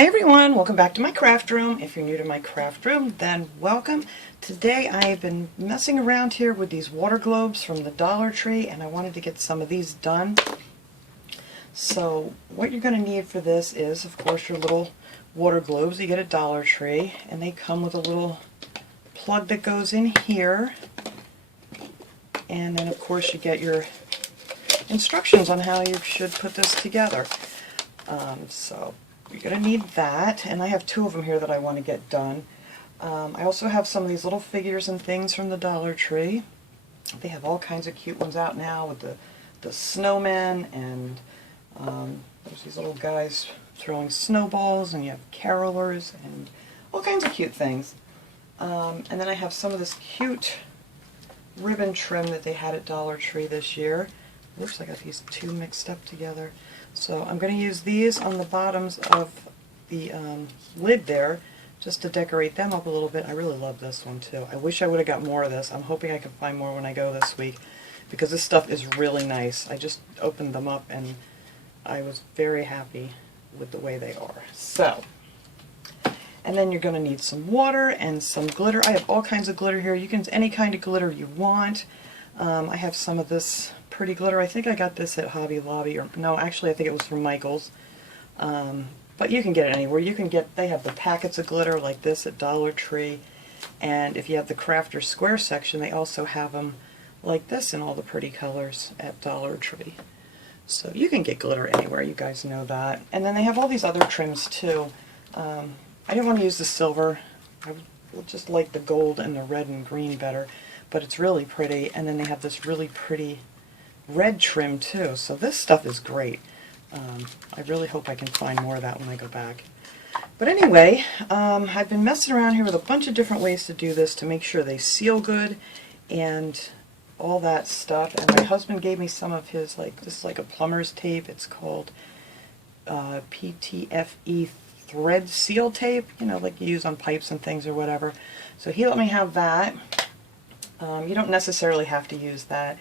Hi everyone, welcome back to my craft room. If you're new to my craft room, then welcome. Today I have been messing around here with these water globes from the Dollar Tree, and I wanted to get some of these done. So what you're going to need for this is, of course, your little water globes you get at Dollar Tree, and they come with a little plug that goes in here, and then of course you get your instructions on how you should put this together. So you're going to need that, and I have two of them here that I want to get done. I also have some of these little figures and things from the Dollar Tree. They have all kinds of cute ones out now with the snowmen, and there's these little guys throwing snowballs, and you have carolers and all kinds of cute things. And then I have some of this cute ribbon trim that they had at Dollar Tree this year. Oops, I got these two mixed up together. So I'm going to use these on the bottoms of the lid there just to decorate them up a little bit. I really love this one too. I wish I would have got more of this. I'm hoping I can find more when I go this week because this stuff is really nice. I just opened them up and I was very happy with the way they are. So, and then you're going to need some water and some glitter. I have all kinds of glitter here. You can use any kind of glitter you want. I have some of this pretty glitter. I think I got this at Hobby Lobby, or no, actually I think it was from Michael's. But you can get it anywhere. You can get, they have the packets of glitter like this at Dollar Tree, and if you have the Crafter Square section, they also have them like this in all the pretty colors at Dollar Tree. So you can get glitter anywhere, you guys know that. And then they have all these other trims too. I didn't want to use the silver. I would just like the gold and the red and green better, but it's really pretty. And then they have this really pretty red trim too, so this stuff is great. I really hope I can find more of that when I go back. But anyway, I've been messing around here with a bunch of different ways to do this to make sure they seal good and all that stuff. And my husband gave me some of his, like, this is like a plumber's tape. It's called PTFE thread seal tape, you know, like you use on pipes and things or whatever. So he let me have that. You don't necessarily have to use that.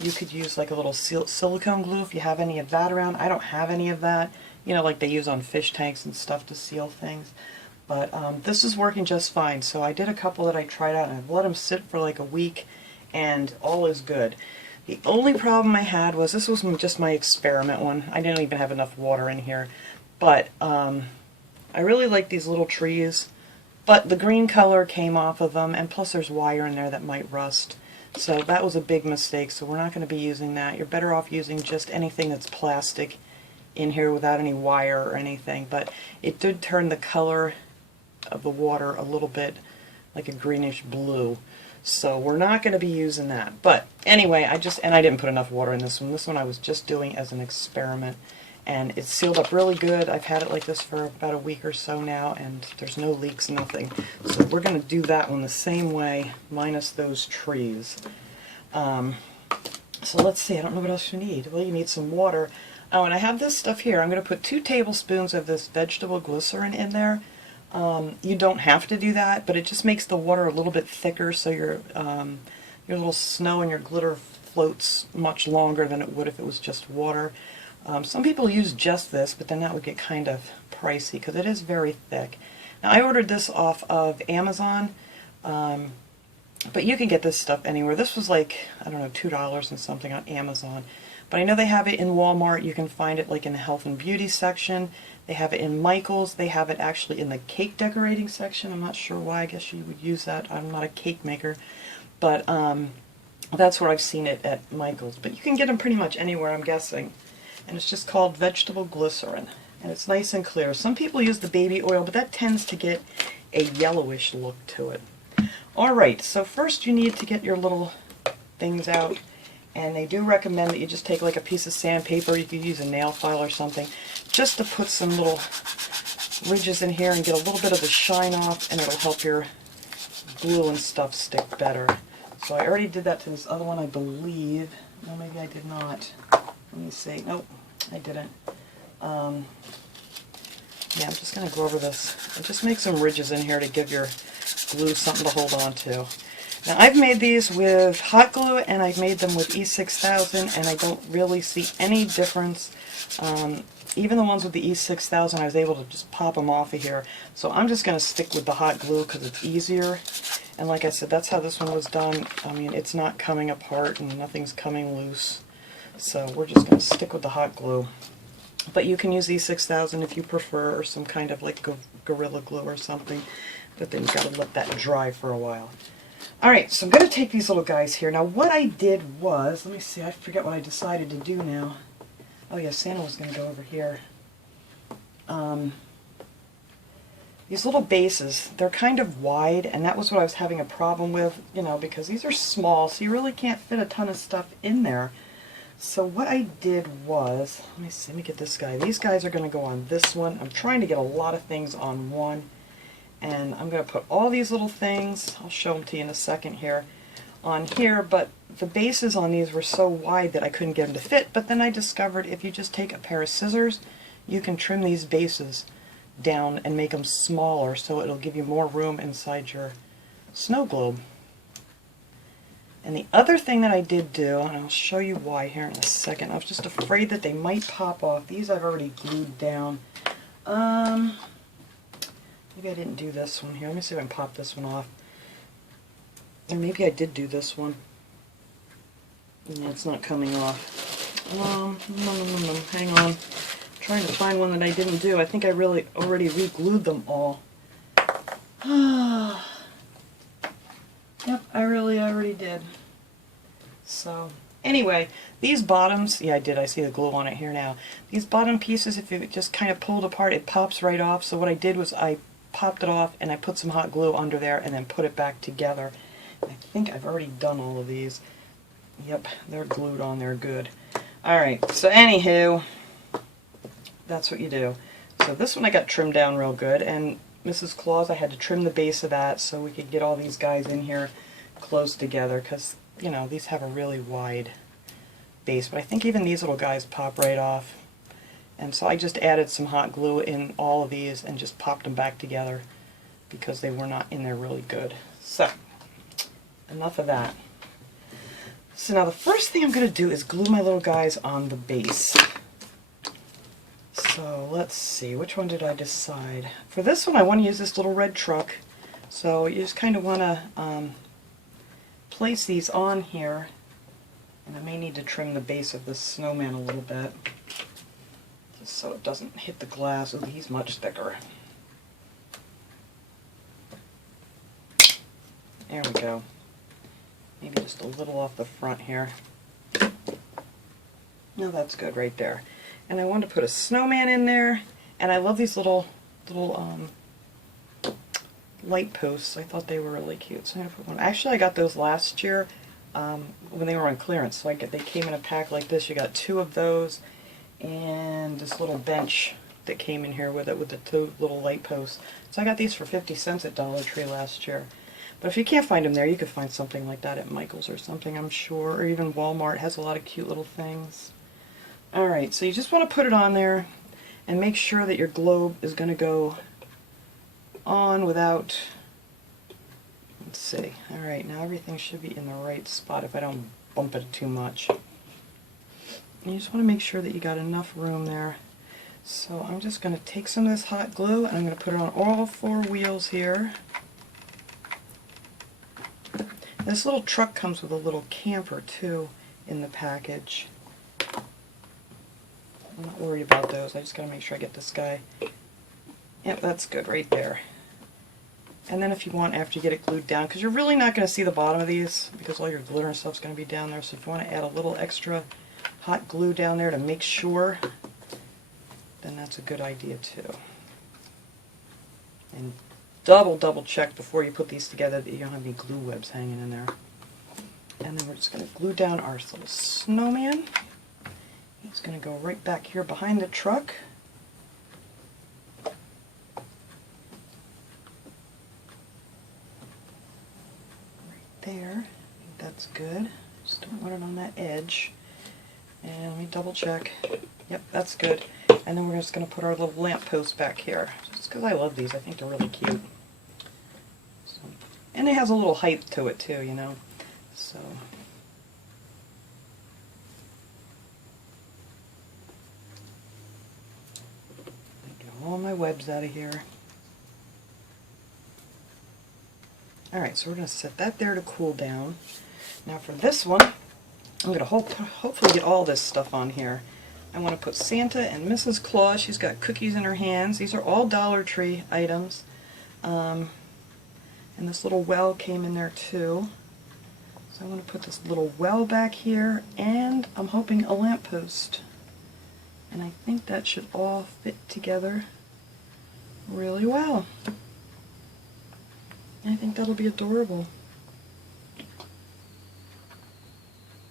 You could use like a little silicone glue if you have any of that around. I don't have any of that, you know, like they use on fish tanks and stuff to seal things. But this is working just fine. So I did a couple that I tried out, and I've let them sit for like a week, and all is good. The only problem I had was, this was just my experiment one. I didn't even have enough water in here. But I really like these little trees, but the green color came off of them, and plus there's wire in there that might rust. So that was a big mistake, so we're not going to be using that. You're better off using just anything that's plastic in here without any wire or anything. But it did turn the color of the water a little bit like a greenish blue. So we're not going to be using that. But anyway, I didn't put enough water in this one. This one I was just doing as an experiment. And it's sealed up really good. I've had it like this for about a week or so now, and there's no leaks, nothing. So we're going to do that one the same way, minus those trees. So let's see, I don't know what else you need. Well, you need some water. Oh, and I have this stuff here. I'm going to put 2 tablespoons of this vegetable glycerin in there. You don't have to do that, but it just makes the water a little bit thicker, so your little snow and your glitter floats much longer than it would if it was just water. Some people use just this, but then that would get kind of pricey because it is very thick. Now I ordered this off of Amazon, but you can get this stuff anywhere. This was like, I don't know, $2 and something on Amazon. But I know they have it in Walmart. You can find it like in the health and beauty section. They have it in Michael's. They have it actually in the cake decorating section. I'm not sure why. I guess you would use that. I'm not a cake maker. But that's where I've seen it at Michael's. But you can get them pretty much anywhere, I'm guessing. And it's just called vegetable glycerin, and it's nice and clear. Some people use the baby oil, but that tends to get a yellowish look to it. Alright, so first you need to get your little things out, and they do recommend that you just take like a piece of sandpaper. You could use a nail file or something, just to put some little ridges in here and get a little bit of the shine off, and it'll help your glue and stuff stick better. So I already did that to this other one, I believe. No, maybe I did not. Let me see. Nope, I didn't. Yeah, I'm just going to go over this. And just make some ridges in here to give your glue something to hold on to. Now I've made these with hot glue, and I've made them with E6000, and I don't really see any difference. even the ones with the E6000, I was able to just pop them off of here. So I'm just going to stick with the hot glue because it's easier. And like I said, that's how this one was done. I mean, it's not coming apart and nothing's coming loose. So we're just going to stick with the hot glue. But you can use E6000 if you prefer, or some kind of like Gorilla Glue or something. But then you've got to let that dry for a while. Alright, so I'm going to take these little guys here. Now what I did was, let me see, I forget what I decided to do now. Oh yeah, Santa was going to go over here. These little bases, they're kind of wide, and that was what I was having a problem with, you know, because these are small, so you really can't fit a ton of stuff in there. So what I did was, let me get this guy. These guys are going to go on this one. I'm trying to get a lot of things on one. And I'm going to put all these little things, I'll show them to you in a second here, on here, but the bases on these were so wide that I couldn't get them to fit. But then I discovered if you just take a pair of scissors, you can trim these bases down and make them smaller, so it'll give you more room inside your snow globe. And the other thing that I did do, and I'll show you why here in a second, I was just afraid that they might pop off. These I've already glued down. Maybe I didn't do this one here. Let me see if I can pop this one off. Or maybe I did do this one. Yeah, it's not coming off. No. Hang on. I'm trying to find one that I didn't do. I think I really already re-glued them all. Yep, I already did. So, anyway, these bottoms, yeah I did, I see the glue on it here now. These bottom pieces, if you just kind of pulled apart, it pops right off. So what I did was I popped it off and I put some hot glue under there and then put it back together. I think I've already done all of these. Yep, they're glued on there good. Alright, so anywho, that's what you do. So this one I got trimmed down real good, and Mrs. Claus, I had to trim the base of that so we could get all these guys in here close together, because, you know, these have a really wide base. But I think even these little guys pop right off. And so I just added some hot glue in all of these and just popped them back together because they were not in there really good. So, enough of that. So now the first thing I'm going to do is glue my little guys on the base. So let's see, which one did I decide? For this one I want to use this little red truck. So you just kind of want to place these on here. And I may need to trim the base of this snowman a little bit, just so it doesn't hit the glass. Oh, he's much thicker. There we go. Maybe just a little off the front here. No, that's good right there. And I want to put a snowman in there, and I love these little light posts. I thought they were really cute, so I'm going to put one. Actually, I got those last year when they were on clearance. So they came in a pack like this. You got 2 of those, and this little bench that came in here with it with the 2 little light posts. So I got these for 50 cents at Dollar Tree last year. But if you can't find them there, you could find something like that at Michael's or something, I'm sure, or even Walmart has a lot of cute little things. Alright, so you just want to put it on there and make sure that your globe is going to go on without, let's see, alright, now everything should be in the right spot if I don't bump it too much. And you just want to make sure that you got enough room there. So I'm just going to take some of this hot glue and I'm going to put it on all 4 wheels here. This little truck comes with a little camper too in the package. I'm not worried about those. I just got to make sure I get this guy. Yep, that's good right there. And then if you want, after you get it glued down, because you're really not going to see the bottom of these because all your glitter and stuff's going to be down there, so if you want to add a little extra hot glue down there to make sure, then that's a good idea too. And double check before you put these together that you don't have any glue webs hanging in there. And then we're just going to glue down our little snowman. He's going to go right back here behind the truck. Right there. I think that's good. Just don't want it on that edge. And let me double check. Yep, that's good. And then we're just going to put our little lamp post back here. Just because I love these. I think they're really cute. So, and it has a little height to it too, you know. So. all my webs out of here. Alright, so we're going to set that there to cool down. Now for this one, I'm going to hopefully get all this stuff on here. I want to put Santa and Mrs. Claus. She's got cookies in her hands. These are all Dollar Tree items. And this little well came in there too. So I want to put this little well back here, and I'm hoping a lamppost. And I think that should all fit together really well. I think that'll be adorable.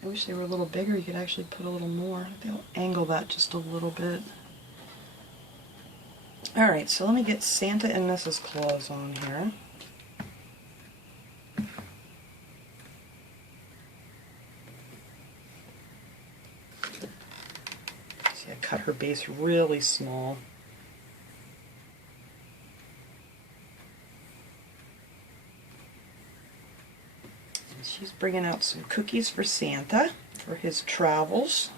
I wish they were a little bigger. You could actually put a little more. They'll angle that just a little bit. Alright, so let me get Santa and Mrs. Claus on here. See, I cut her base really small. She's bringing out some cookies for Santa for his travels.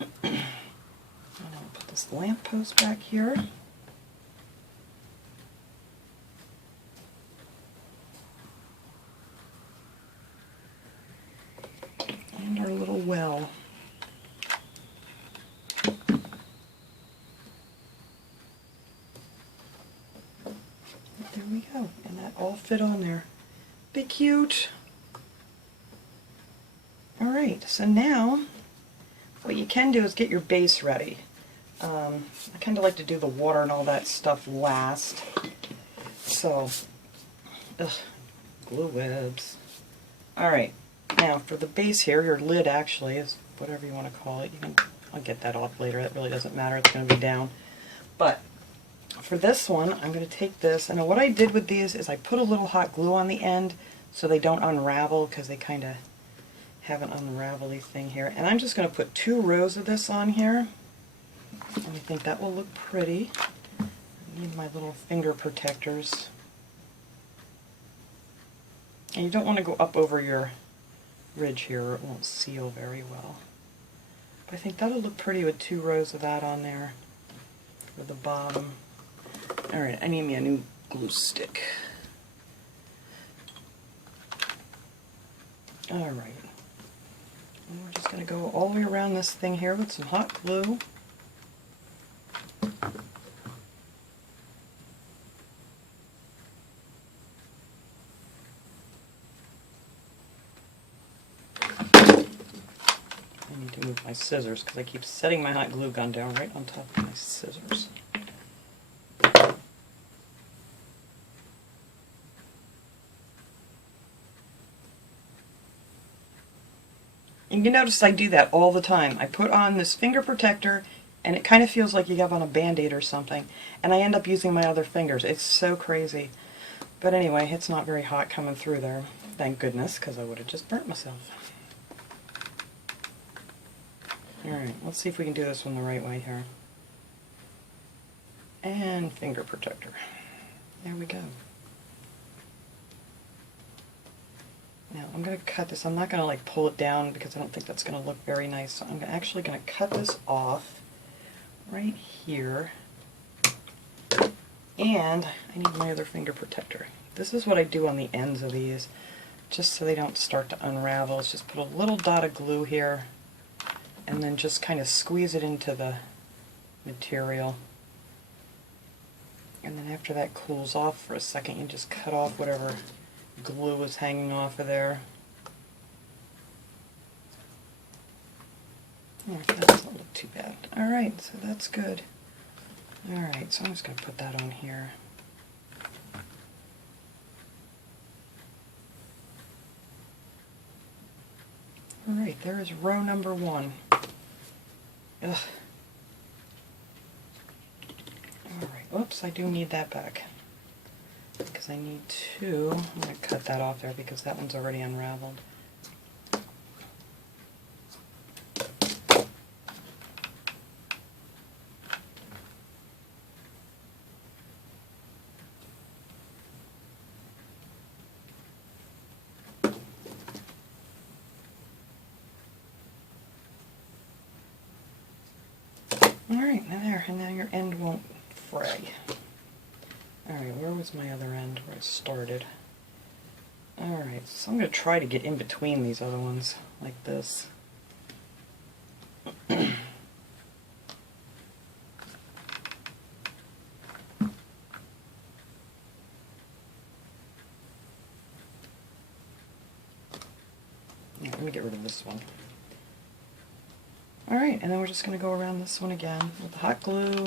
I'm going to put this lamppost back here. And our little well. There we go. And that all fit on there. Be cute. Alright, so now what you can do is get your base ready. I kind of like to do the water and all that stuff last. So, glue webs. Alright, now for the base here, your lid actually is whatever you want to call it. I'll get that off later, that really doesn't matter, it's going to be down. But for this one, I'm going to take this, and what I did with these is I put a little hot glue on the end so they don't unravel, because they kind of have an unravel-y thing here. And I'm just going to put 2 rows of this on here, and I think that will look pretty. I need my little finger protectors. And you don't want to go up over your ridge here, or it won't seal very well. But I think that'll look pretty with 2 rows of that on there for the bottom. Alright, I need me a new glue stick. Alright. And we're just going to go all the way around this thing here with some hot glue. I need to move my scissors because I keep setting my hot glue gun down right on top of my scissors. You can notice I do that all the time. I put on this finger protector and it kind of feels like you have on a band-aid or something, and I end up using my other fingers. It's so crazy. But anyway, it's not very hot coming through there. Thank goodness, because I would have just burnt myself. Alright, let's see if we can do this one the right way here. And finger protector. There we go. Now I'm going to cut this. I'm not going to like pull it down because I don't think that's going to look very nice. So I'm actually going to cut this off right here. And I need my other finger protector. This is what I do on the ends of these, just so they don't start to unravel. Is just put a little dot of glue here and then just kind of squeeze it into the material. And then after that cools off for a second, you just cut off whatever glue is hanging off of there. That doesn't look too bad. Alright, so that's good. Alright, so I'm just going to put that on here. Alright, there is row number 1. Ugh. Alright, oops, I do need that back. Because I need 2. I'm going to cut that off there because that one's already unraveled. Alright, now there, and now your end won't fray. Alright, where was my other end where I started? Alright, so I'm going to try to get in between these other ones, like this. Yeah, let me get rid of this one. Alright, and then we're just going to go around this one again with the hot glue.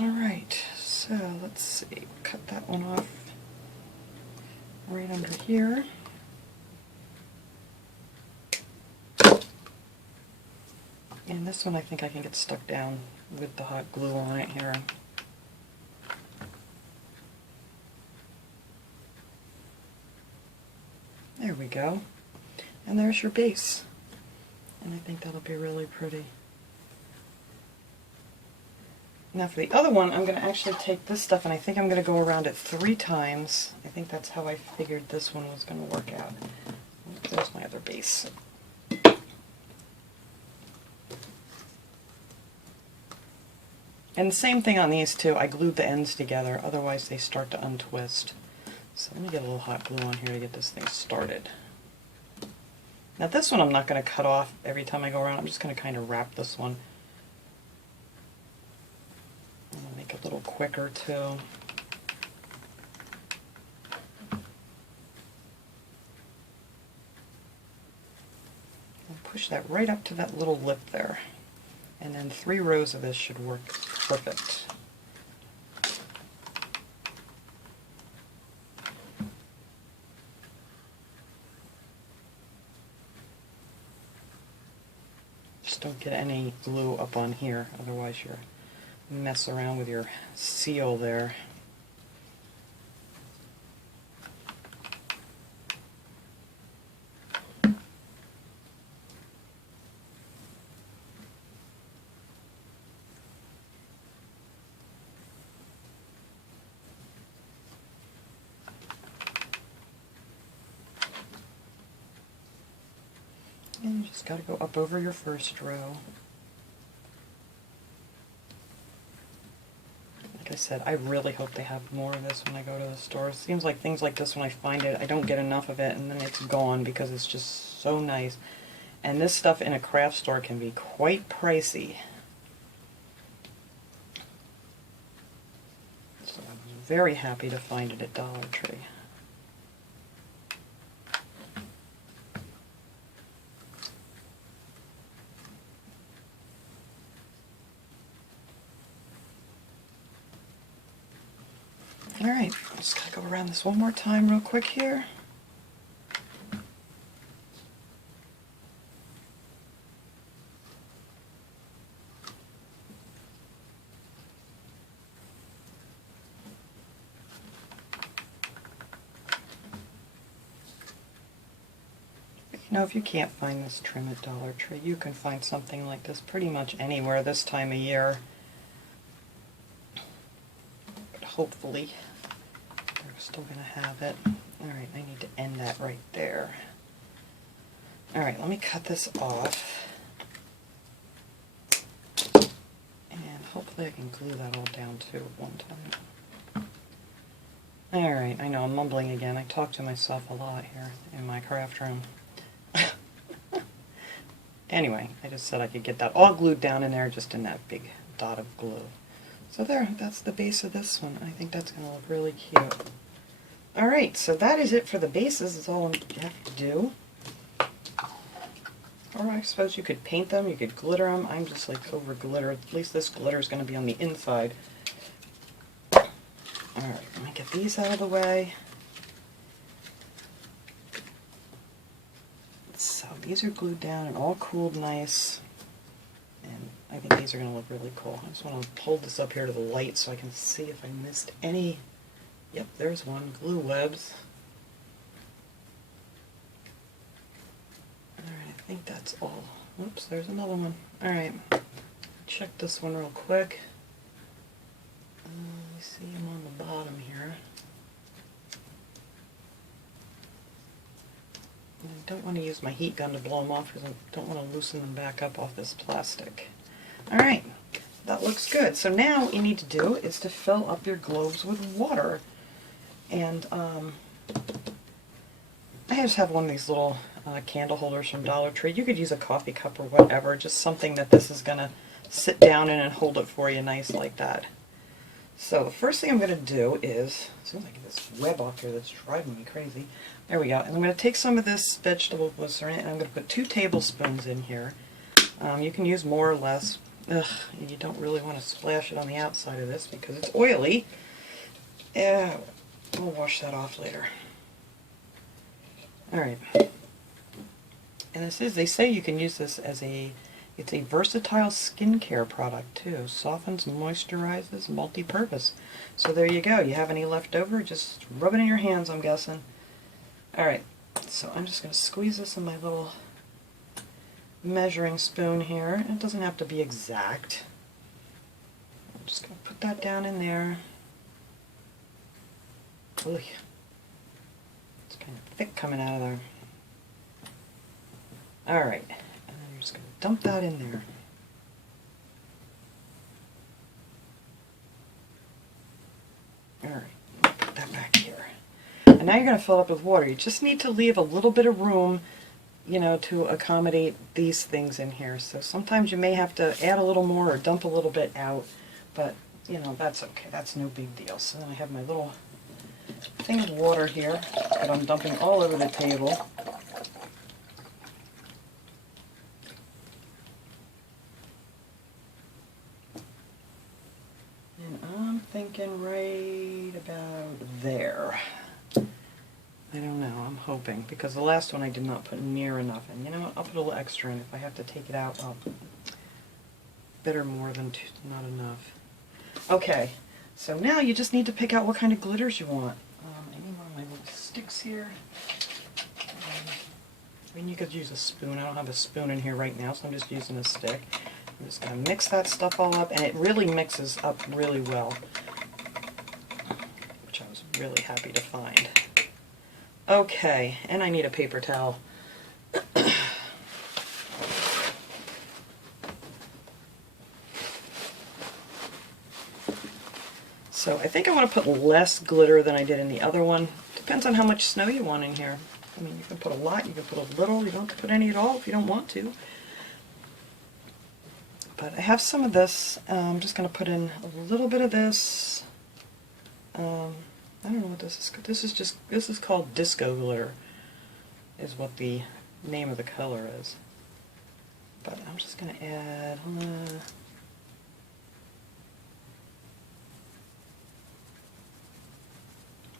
Alright, so let's see, cut that one off right under here. And this one I think I can get stuck down with the hot glue on it here. There we go. And there's your base. And I think that'll be really pretty. Now for the other one, I'm going to actually take this stuff and I think I'm going to go around it 3 times. I think that's how I figured this one was going to work out. There's my other base. And the same thing on these two. I glued the ends together, otherwise they start to untwist. So let me get a little hot glue on here to get this thing started. Now this one I'm not going to cut off every time I go around. I'm just going to kind of wrap this one. Make it a little quicker too. I'll push that right up to that little lip there. And then 3 rows of this should work perfect. Just don't get any glue up on here, otherwise you're mess around with your seal there. And you just got to go up over your first row. Like I said, I really hope they have more of this when I go to the store. It seems like things like this, when I find it, I don't get enough of it and then it's gone because it's just so nice. And this stuff in a craft store can be quite pricey. So I was very happy to find it at Dollar Tree. Alright, I'm just going to go around this one more time real quick here. You know, if you can't find this trim at Dollar Tree, you can find something like this pretty much anywhere this time of year. But hopefully they're still going to have it. Alright, I need to end that right there. Alright, let me cut this off. And hopefully I can glue that all down too at one time. Alright, I know I'm mumbling again. I talk to myself a lot here in my craft room. Anyway, I just said I could get that all glued down in there, just in that big dot of glue. So there, that's the base of this one. I think that's going to look really cute. Alright, so that is it for the bases. That's all you have to do. Or I suppose you could paint them, you could glitter them. I'm just like over glitter. At least this glitter is going to be on the inside. We're Alright, let me get these out of the way. So these are glued down and all cooled nice. And I think these are going to look really cool. I just want to hold this up here to the light so I can see if I missed any. Yep, there's one. Glue webs. Alright, I think that's all. Oops, there's another one. Alright, check this one real quick. You see them on the bottom here. And I don't want to use my heat gun to blow them off because I don't want to loosen them back up off this plastic. Alright, that looks good. So now what you need to do is to fill up your globes with water. And I just have one of these little candle holders from Dollar Tree. You could use a coffee cup or whatever, just something that this is going to sit down in and hold it for you nice like that. So the first thing I'm going to do is, as soon as I get this web off here that's driving me crazy, there we go. And I'm going to take some of this vegetable glycerin and I'm going to put 2 tablespoons in here. You can use more or less. Ugh, you don't really want to splash it on the outside of this because it's oily. Yeah, we'll wash that off later. Alright. And this is, they say you can use this as it's a versatile skincare product too. Softens, moisturizes, multi-purpose. So there you go. You have any left over, just rub it in your hands, I'm guessing. Alright, so I'm just going to squeeze this in my little measuring spoon here. It doesn't have to be exact. I'm just going to put that down in there. Ooh, it's kind of thick coming out of there. Alright, and then you're just going to dump that in there. Alright, put that back here. And now you're going to fill it up with water. You just need to leave a little bit of room, you know, to accommodate these things in here. So sometimes you may have to add a little more or dump a little bit out, but, you know, that's okay. That's no big deal. So then I have my little thing of water here that I'm dumping all over the table. And I'm thinking right about there. I don't know, I'm hoping, because the last one I did not put near enough in. You know what, I'll put a little extra in. If I have to take it out, well, better more than not enough. Okay, so now you just need to pick out what kind of glitters you want. I need one of my little sticks here. I mean, you could use a spoon. I don't have a spoon in here right now, so I'm just using a stick. I'm just going to mix that stuff all up, and it really mixes up really well, which I was really happy to find. Okay, and I need a paper towel. So I think I want to put less glitter than I did in the other one. Depends on how much snow you want in here. I mean, you can put a lot, you can put a little, you don't have to put any at all if you don't want to. But I have some of this. I'm just going to put in a little bit of this. I don't know what this is. This is called disco glitter, is what the name of the color is. But I'm just going to add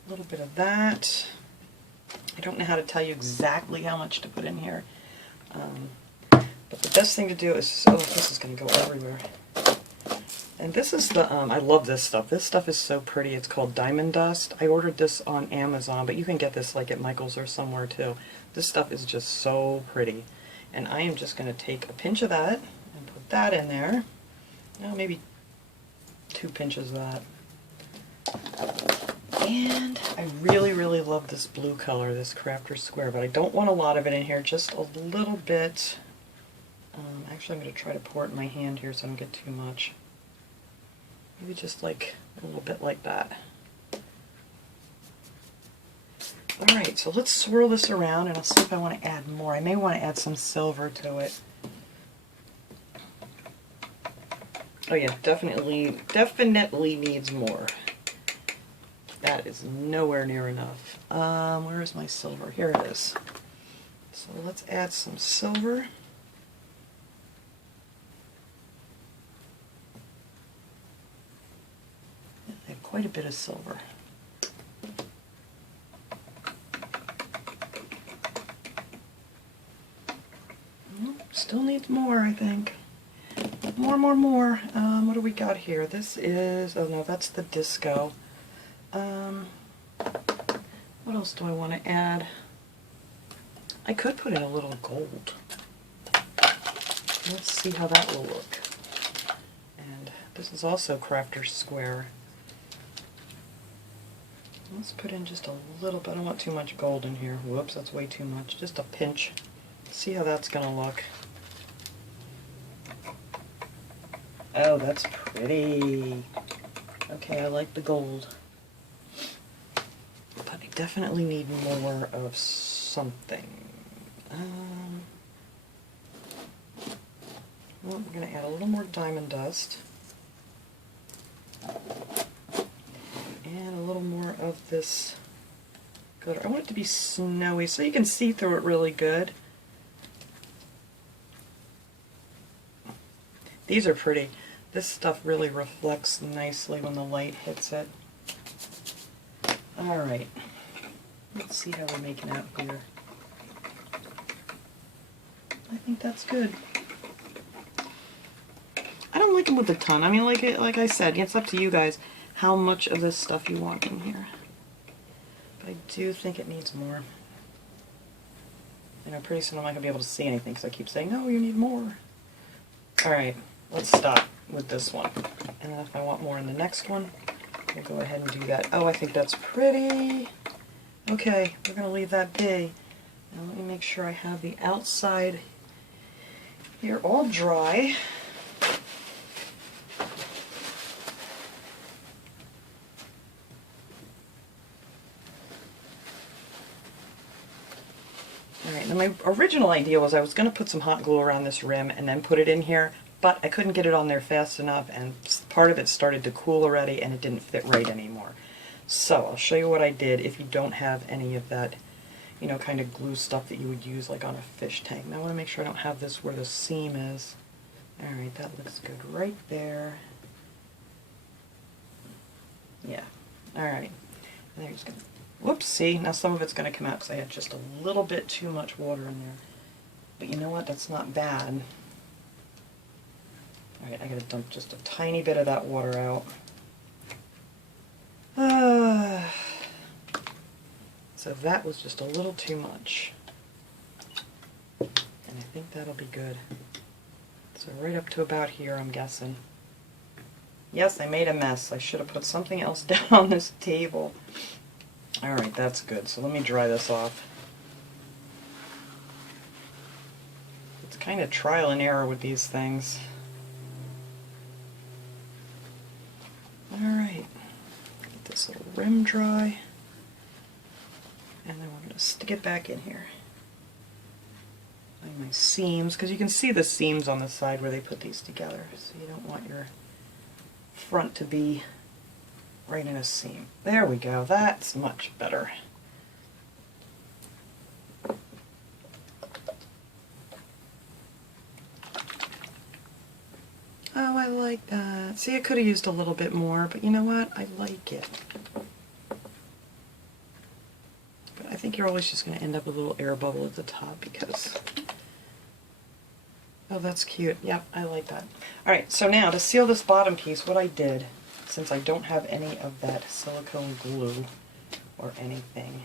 a little bit of that. I don't know how to tell you exactly how much to put in here. But the best thing to do is, oh, this is going to go everywhere. And this is the, I love this stuff. This stuff is so pretty. It's called Diamond Dust. I ordered this on Amazon, but you can get this like at Michael's or somewhere too. This stuff is just so pretty. And I am just going to take a pinch of that and put that in there. No, maybe 2 pinches of that. And I really, really love this blue color, this Crafter's Square, but I don't want a lot of it in here, just a little bit. Actually, I'm going to try to pour it in my hand here so I don't get too much. Maybe just like a little bit like that. Alright, so let's swirl this around and I'll see if I want to add more. I may want to add some silver to it. Oh yeah, definitely needs more. That is nowhere near enough. Where is my silver? Here it is. So let's add some silver. quite a bit of silver. Still needs more, I think. More. What do we got here? This is, oh no, that's the disco. What else do I want to add? I could put in a little gold. Let's see how that will look. And this is also Crafter's Square. Let's put in just a little bit. I don't want too much gold in here. Whoops, that's way too much. Just a pinch. See how that's going to look. Oh, that's pretty. Okay, I like the gold. But I definitely need more of something. Well, we're going to add a little more diamond dust. And a little more of this glitter. I want it to be snowy so you can see through it really good. These are pretty. This stuff really reflects nicely when the light hits it. Alright, let's see how we're making out here. I think that's good. I don't like them with a ton. I mean, like I said, it's up to you guys how much of this stuff you want in here. But I do think it needs more. You know, pretty soon I'm not going to be able to see anything because I keep saying, no, you need more. Alright, let's stop with this one. And then if I want more in the next one, we'll go ahead and do that. Oh, I think that's pretty. Okay, we're going to leave that be. Now let me make sure I have the outside here all dry. Alright, now my original idea was I was going to put some hot glue around this rim and then put it in here, but I couldn't get it on there fast enough and part of it started to cool already and it didn't fit right anymore. So I'll show you what I did if you don't have any of that, you know, kind of glue stuff that you would use like on a fish tank. Now I want to make sure I don't have this where the seam is. Alright, that looks good right there. Yeah, alright. And then you're just going to, whoops, see, now some of it's going to come out because I had just a little bit too much water in there. But you know what, that's not bad. Alright, I gotta dump just a tiny bit of that water out. So that was just a little too much. And I think that'll be good. So right up to about here, I'm guessing. Yes, I made a mess. I should have put something else down on this table. Alright, that's good. So let me dry this off. It's kind of trial and error with these things. Alright, get this little rim dry, and then we're going to stick it back in here. Find my seams, because you can see the seams on the side where they put these together, so you don't want your front to be right in a seam. There we go, that's much better. Oh, I like that. See, I could have used a little bit more, but you know what? I like it. But I think you're always just going to end up with a little air bubble at the top because... Oh, that's cute. Yep, I like that. Alright, so now to seal this bottom piece, what I did, since I don't have any of that silicone glue or anything,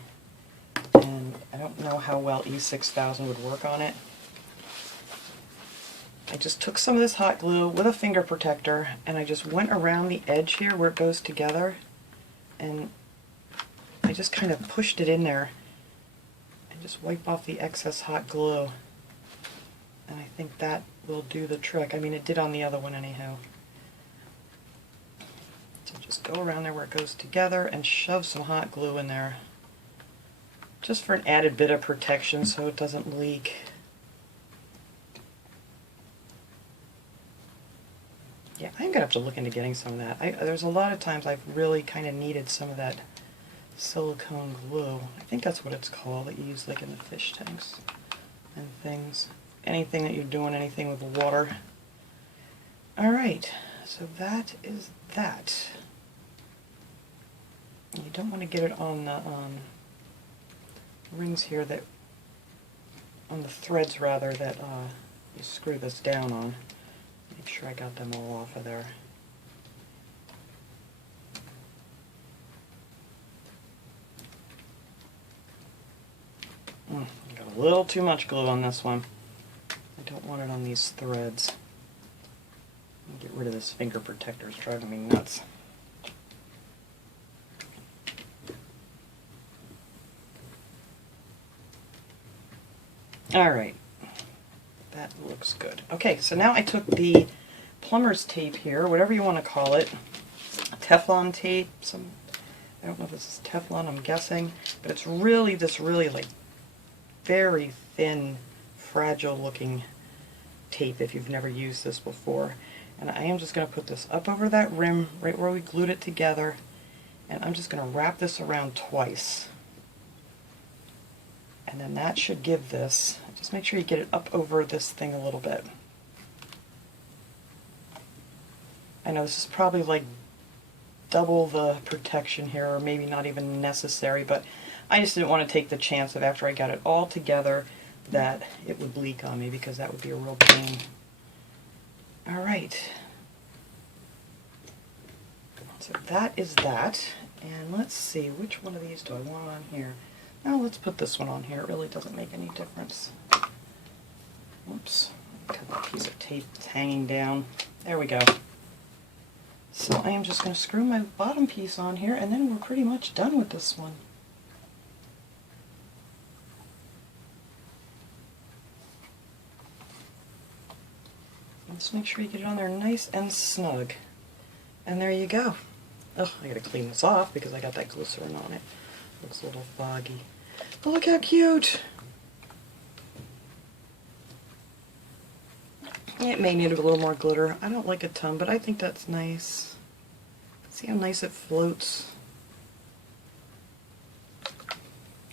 and I don't know how well E6000 would work on it, I just took some of this hot glue with a finger protector and I just went around the edge here where it goes together and I just kind of pushed it in there and just wipe off the excess hot glue. And I think that will do the trick. I mean, it did on the other one anyhow. So just go around there where it goes together and shove some hot glue in there. Just for an added bit of protection so it doesn't leak. Yeah, I'm going to have to look into getting some of that. There's a lot of times I've really kind of needed some of that silicone glue. I think that's what it's called that you use like in the fish tanks and things. Anything that you're doing, anything with water. Alright, so that is that. You don't want to get it on the rings here, that on the threads rather, that you screw this down on. Make sure I got them all off of there. I got a little too much glue on this one. I don't want it on these threads. Get rid of this finger protector, it's driving me nuts. Alright, that looks good. Okay, so now I took the plumber's tape here, whatever you want to call it, Teflon tape, I don't know if this is Teflon, I'm guessing, but it's really this like very thin, fragile looking tape if you've never used this before. And I am just going to put this up over that rim right where we glued it together, and I'm just going to wrap this around twice. And then that should give this, just make sure you get it up over this thing a little bit. I know this is probably like double the protection here, or maybe not even necessary, but I just didn't want to take the chance of, after I got it all together, that it would leak on me, because that would be a real pain. Alright, so that is that, and let's see, which one of these do I want on here? Now let's put this one on here, it really doesn't make any difference. Oops, cut that piece of tape that's hanging down. There we go. So I am just going to screw my bottom piece on here, and then we're pretty much done with this one. Just make sure you get it on there nice and snug. And there you go. Oh, I gotta clean this off because I got that glycerin on it. Looks a little foggy. But look how cute! It may need a little more glitter. I don't like a ton, but I think that's nice. See how nice it floats?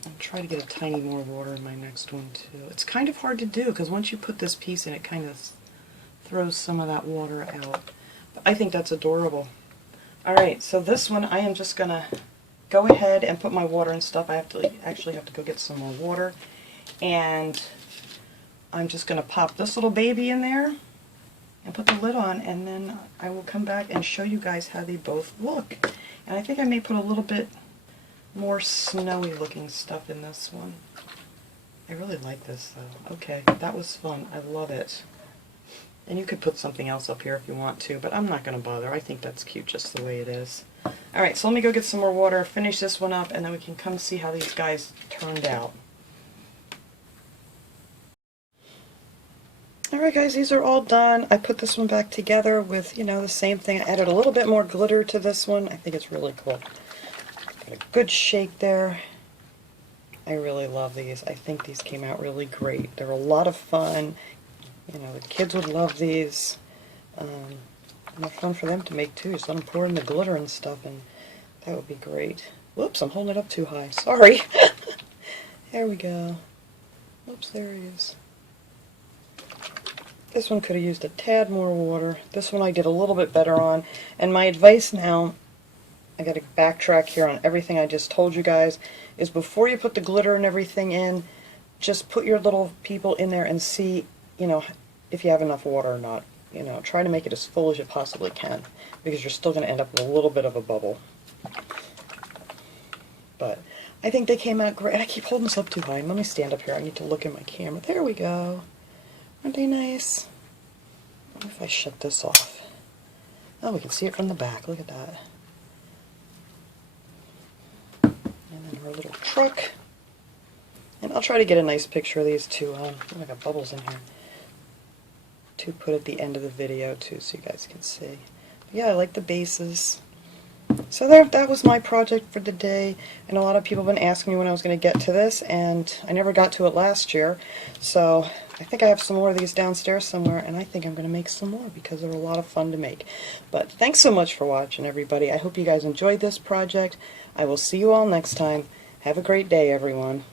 I'll try to get a tiny more water in my next one too. It's kind of hard to do because once you put this piece in, it kind of throws some of that water out. But I think that's adorable. Alright, so this one I am just going to go ahead and put my water and stuff. I actually have to go get some more water. And I'm just going to pop this little baby in there and put the lid on, and then I will come back and show you guys how they both look. And I think I may put a little bit more snowy looking stuff in this one. I really like this though. Okay, that was fun. I love it. And you could put something else up here if you want to, but I'm not going to bother. I think that's cute just the way it is. Alright, so let me go get some more water, finish this one up, and then we can come see how these guys turned out. Alright guys, these are all done. I put this one back together with, you know, the same thing. I added a little bit more glitter to this one. I think it's really cool. Got a good shake there. I really love these. I think these came out really great. They're a lot of fun. You know, the kids would love these. And they're fun for them to make too. So let them pour in the glitter and stuff, and that would be great. Whoops, I'm holding it up too high. Sorry. There we go. Whoops, there he is. This one could have used a tad more water. This one I did a little bit better on. And my advice now, I got to backtrack here on everything I just told you guys, is before you put the glitter and everything in, just put your little people in there and see, you know, if you have enough water or not. You know, try to make it as full as you possibly can, because you're still going to end up with a little bit of a bubble. But I think they came out great. I keep holding this up too high. Let me stand up here. I need to look at my camera. There we go. Aren't they nice? What if I shut this off? Oh, we can see it from the back. Look at that. And then our little truck. And I'll try to get a nice picture of these two. I got bubbles in here to put at the end of the video too, so you guys can see. But yeah, I like the bases. So that was my project for the day, and a lot of people have been asking me when I was going to get to this, and I never got to it last year. So I think I have some more of these downstairs somewhere, and I think I'm going to make some more because they're a lot of fun to make. But thanks so much for watching, everybody. I hope you guys enjoyed this project. I will see you all next time. Have a great day, everyone.